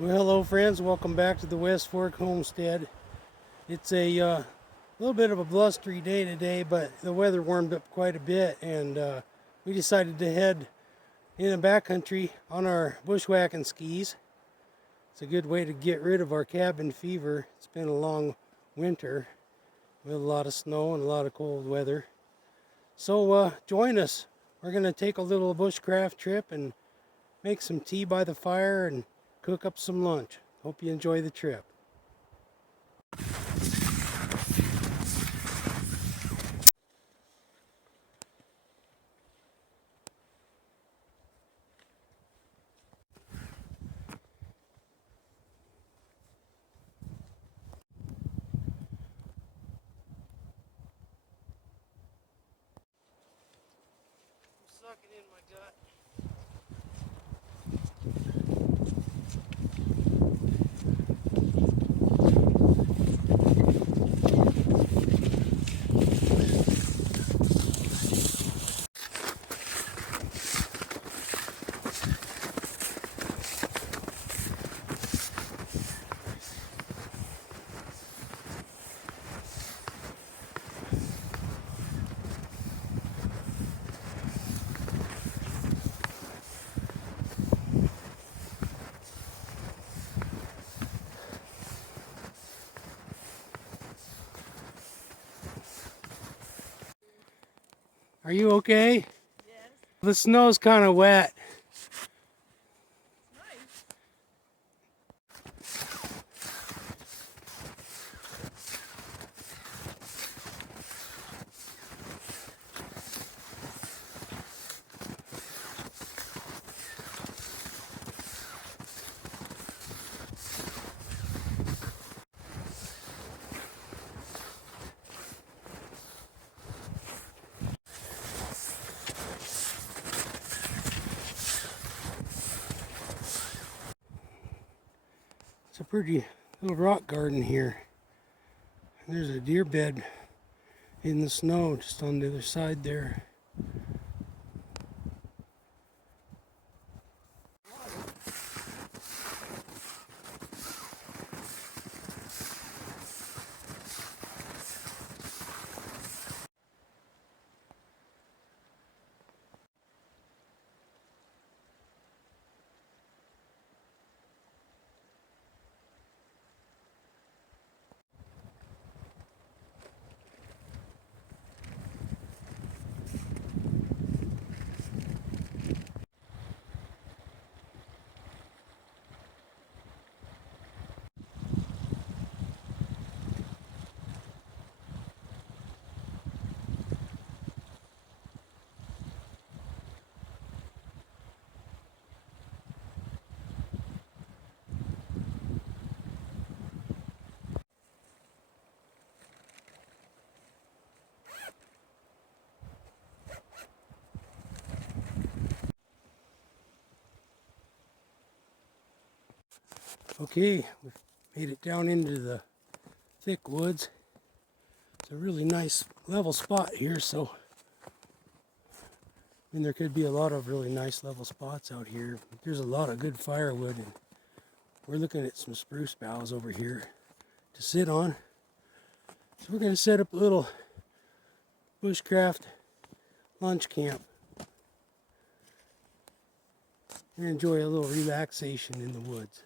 Well, hello friends, welcome back to the West Fork Homestead. It's a little bit of a blustery day today, but the weather warmed up quite a bit, and we decided to head in the backcountry on our bushwhacking skis. It's a good way to get rid of our cabin fever. It's been a long winter with a lot of snow and a lot of cold weather. So join us. We're going to take a little bushcraft trip and make some tea by the fire and cook up some lunch. Hope you enjoy the trip. Sucking in my gut. Are you okay? Yes. The snow's kind of wet. Nice. It's a pretty little rock garden here. There's a deer bed in the snow just on the other side there. Okay, we've made it down into the thick woods. It's a really nice level spot here, so there could be a lot of really nice level spots out here. There's a lot of good firewood, and we're looking at some spruce boughs over here to sit on. So we're going to set up a little bushcraft lunch camp and enjoy a little relaxation in the woods.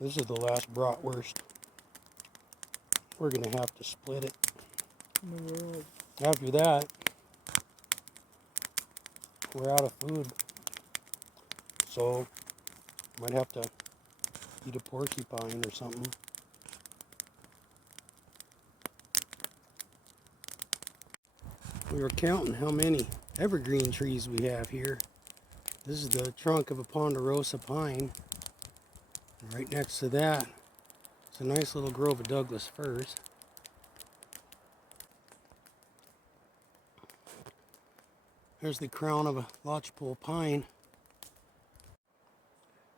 This is the last bratwurst. We're going to have to split it. In the world. After that, we're out of food. So, might have to eat a porcupine or something. We were counting how many evergreen trees we have here. This is the trunk of a ponderosa pine. And right next to that, it's a nice little grove of Douglas firs. There's the crown of a lodgepole pine.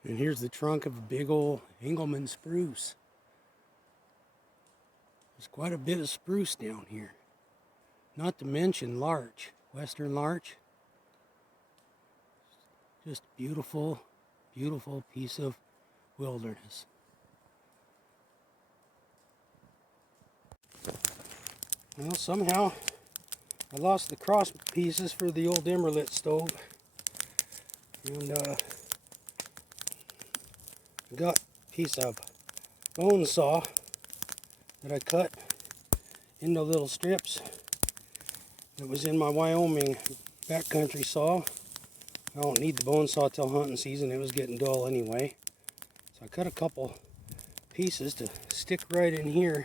And here's the trunk of a big old Engelmann spruce. There's quite a bit of spruce down here. Not to mention larch, western larch. Just beautiful, beautiful piece of wilderness. Well, somehow I lost the cross pieces for the old Emerlit stove. And I got a piece of bone saw that I cut into little strips. It was in my Wyoming backcountry saw. I don't need the bone saw till hunting season. It was getting dull anyway. So I cut a couple pieces to stick right in here.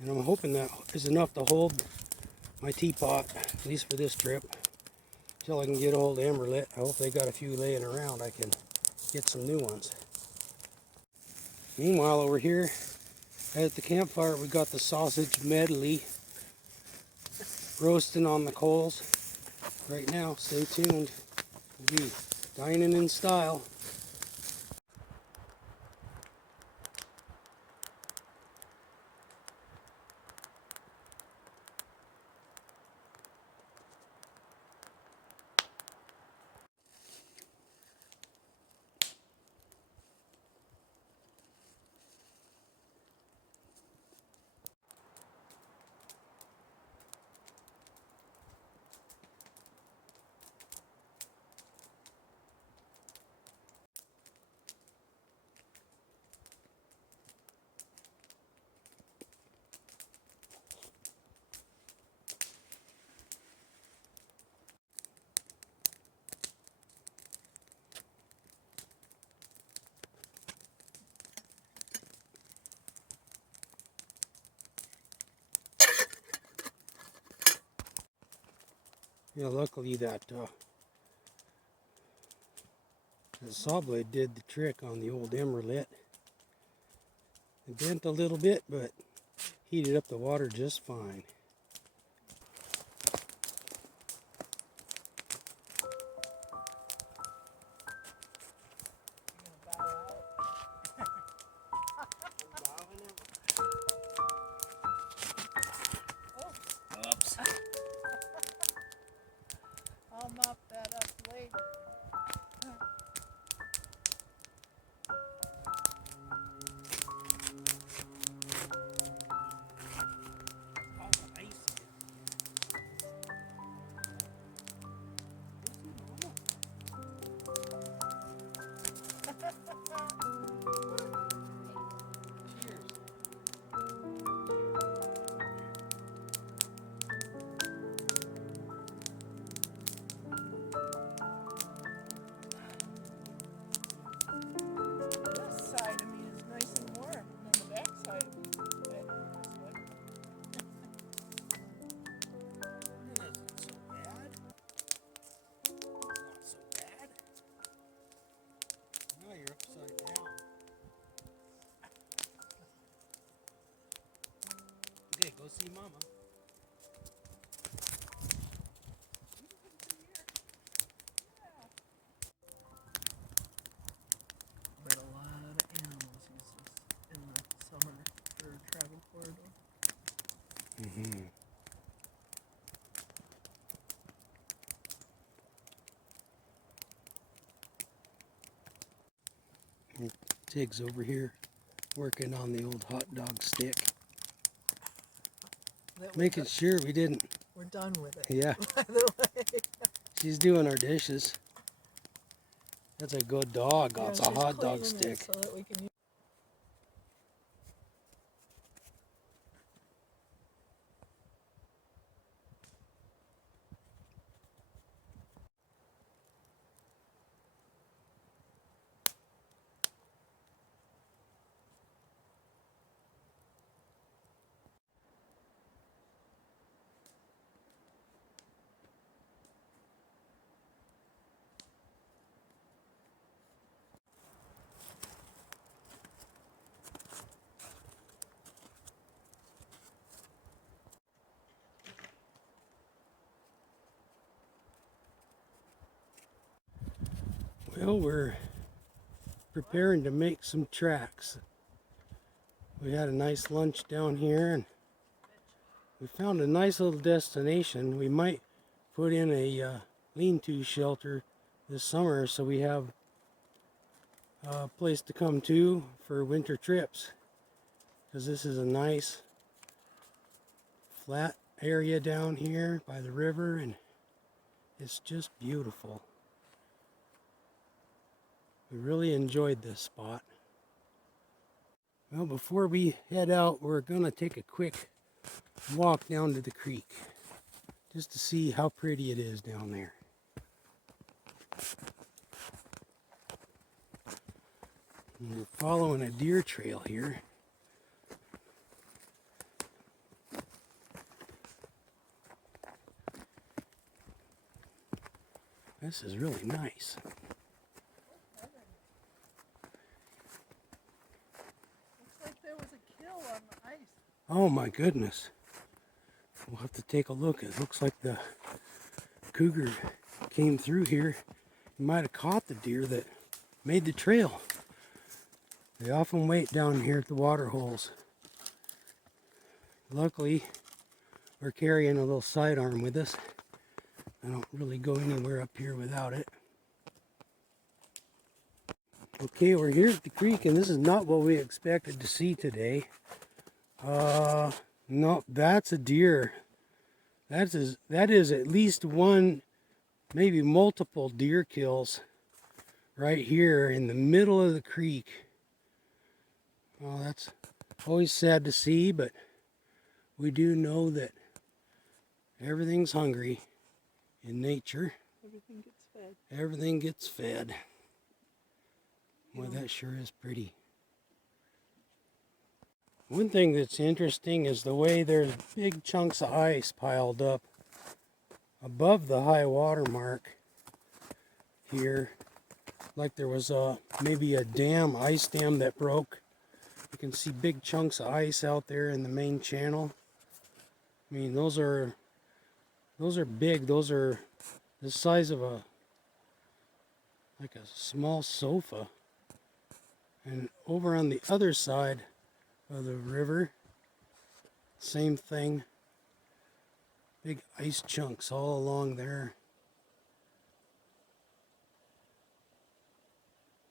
And I'm hoping that is enough to hold my teapot, at least for this trip, until I can get a hold of Emerlit. I hope they got a few laying around. I can get some new ones. Meanwhile, over here at the campfire, we got the sausage medley roasting on the coals. Right now, stay tuned. We'll be dining in style. Yeah, luckily that saw blade did the trick on the old Emerlit. It bent a little bit, but heated up the water just fine. Oops. I'll mop that up later. This side of me is nice and warm, and the back side of me is wet. Not so bad. Not so bad. Now you're upside down. Okay, go see Mama. But a lot of animals use this in the summer for travel corridor. Mm-hmm. Tig's over here working on the old hot dog stick. Making sure we didn't. We're done with it. Yeah. By the way. She's doing our dishes. That's a good dog. Yeah, That's a she's hot dog cleaning it stick. so that we can use Well, we're preparing to make some tracks. We had a nice lunch down here and we found a nice little destination. We might put in a lean-to shelter this summer so we have a place to come to for winter trips, because this is a nice flat area down here by the river and it's just beautiful. We really enjoyed this spot. Well, before we head out, we're going to take a quick walk down to the creek just to see how pretty it is down there. And we're following a deer trail here. This is really nice. Looks like there was a kill on the ice. Oh my goodness. We'll have to take a look. It looks like the cougar came through here. He might have caught the deer that made the trail. They often wait down here at the water holes. Luckily, we're carrying a little sidearm with us. I don't really go anywhere up here without it. Okay, we're here at the creek and this is not what we expected to see today. No, that's a deer. That is at least one, maybe multiple deer kills right here in the middle of the creek. Well, that's always sad to see, but we do know that everything's hungry in nature. Everything gets fed. Everything gets fed. Well, that sure is pretty. One thing that's interesting is the way there's big chunks of ice piled up above the high water mark here. Like there was maybe a dam, ice dam that broke. You can see big chunks of ice out there in the main channel. I mean, those are big. Those are the size of like a small sofa. And over on the other side of the river, same thing. Big ice chunks all along there.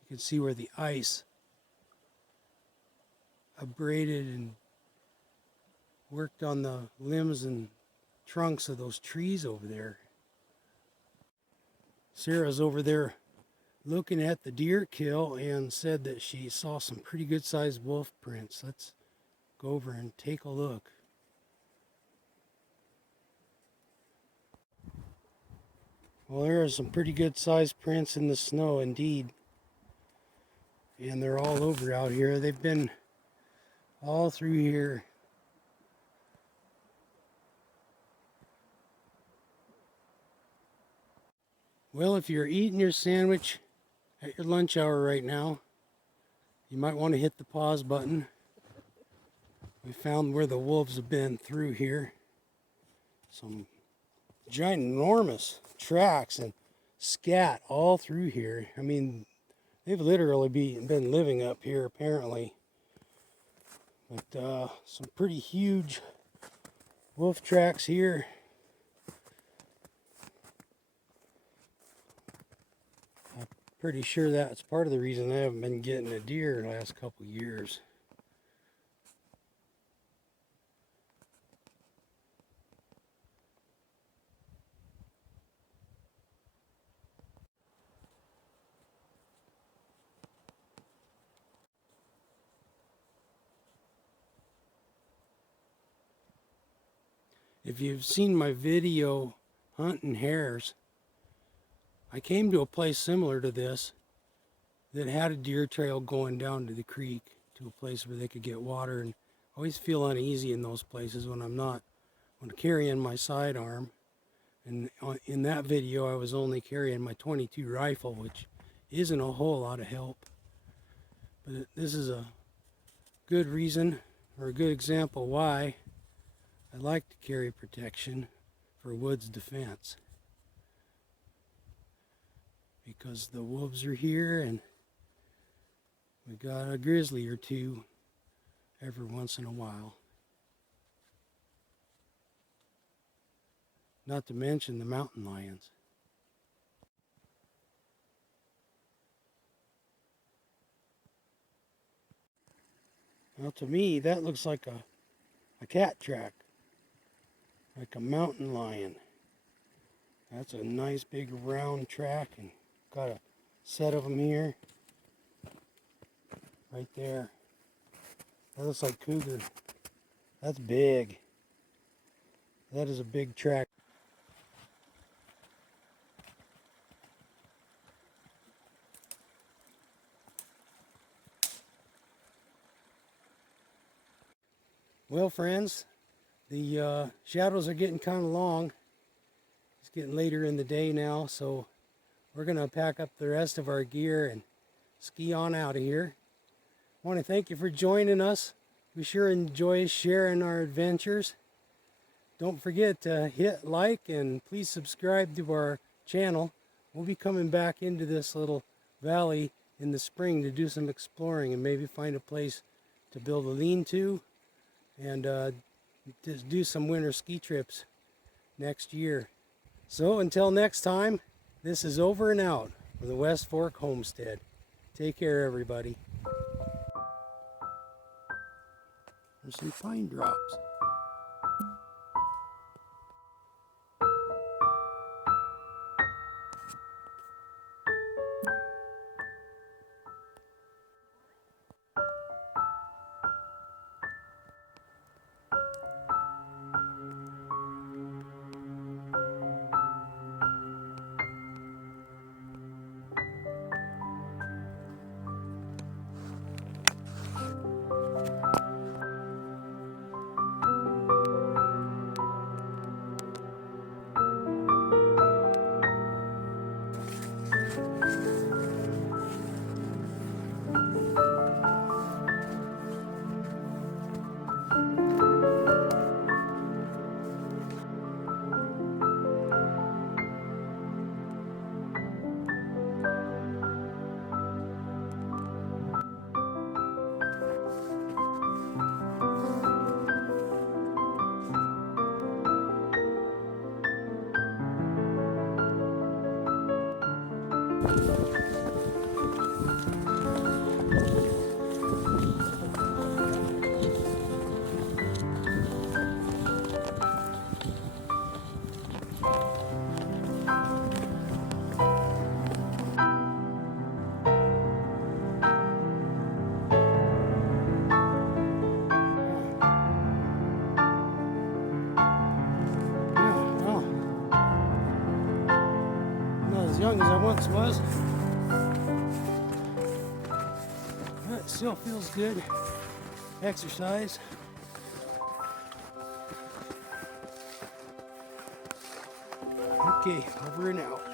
You can see where the ice abraded and worked on the limbs and trunks of those trees over there. Sarah's over there looking at the deer kill and said that she saw some pretty good sized wolf prints. Let's go over and take a look. Well, there are some pretty good sized prints in the snow indeed. And they're all over out here. They've been all through here. Well, if you're eating your sandwich at your lunch hour right now, you might want to hit the pause button. We found where the wolves have been through here. Some ginormous tracks and scat all through here. I mean, they've literally been living up here apparently. But some pretty huge wolf tracks here. Pretty sure that's part of the reason I haven't been getting a deer in the last couple years. If you've seen my video hunting hares, I came to a place similar to this that had a deer trail going down to the creek to a place where they could get water, and I always feel uneasy in those places when I'm carrying my sidearm. And in that video I was only carrying my .22 rifle, which isn't a whole lot of help. But this is a good reason, or a good example why I like to carry protection for woods defense. because the wolves are here, and we got a grizzly or two every once in a while. Not to mention the mountain lions. Well, to me, that looks like a cat track, like a mountain lion. That's a nice big round track, and got a set of them here, right there. That looks like cougar. That's big. That is a big track. Well, friends, the shadows are getting kind of long. It's getting later in the day now, so we're going to pack up the rest of our gear and ski on out of here. I want to thank you for joining us. We sure enjoy sharing our adventures. Don't forget to hit like and please subscribe to our channel. We'll be coming back into this little valley in the spring to do some exploring and maybe find a place to build a lean-to and just do some winter ski trips next year. So until next time, this is over and out from the West Fork Homestead. Take care, everybody. There's some pine drops. Young as I once was, but it still feels good. Exercise. Okay, over and out.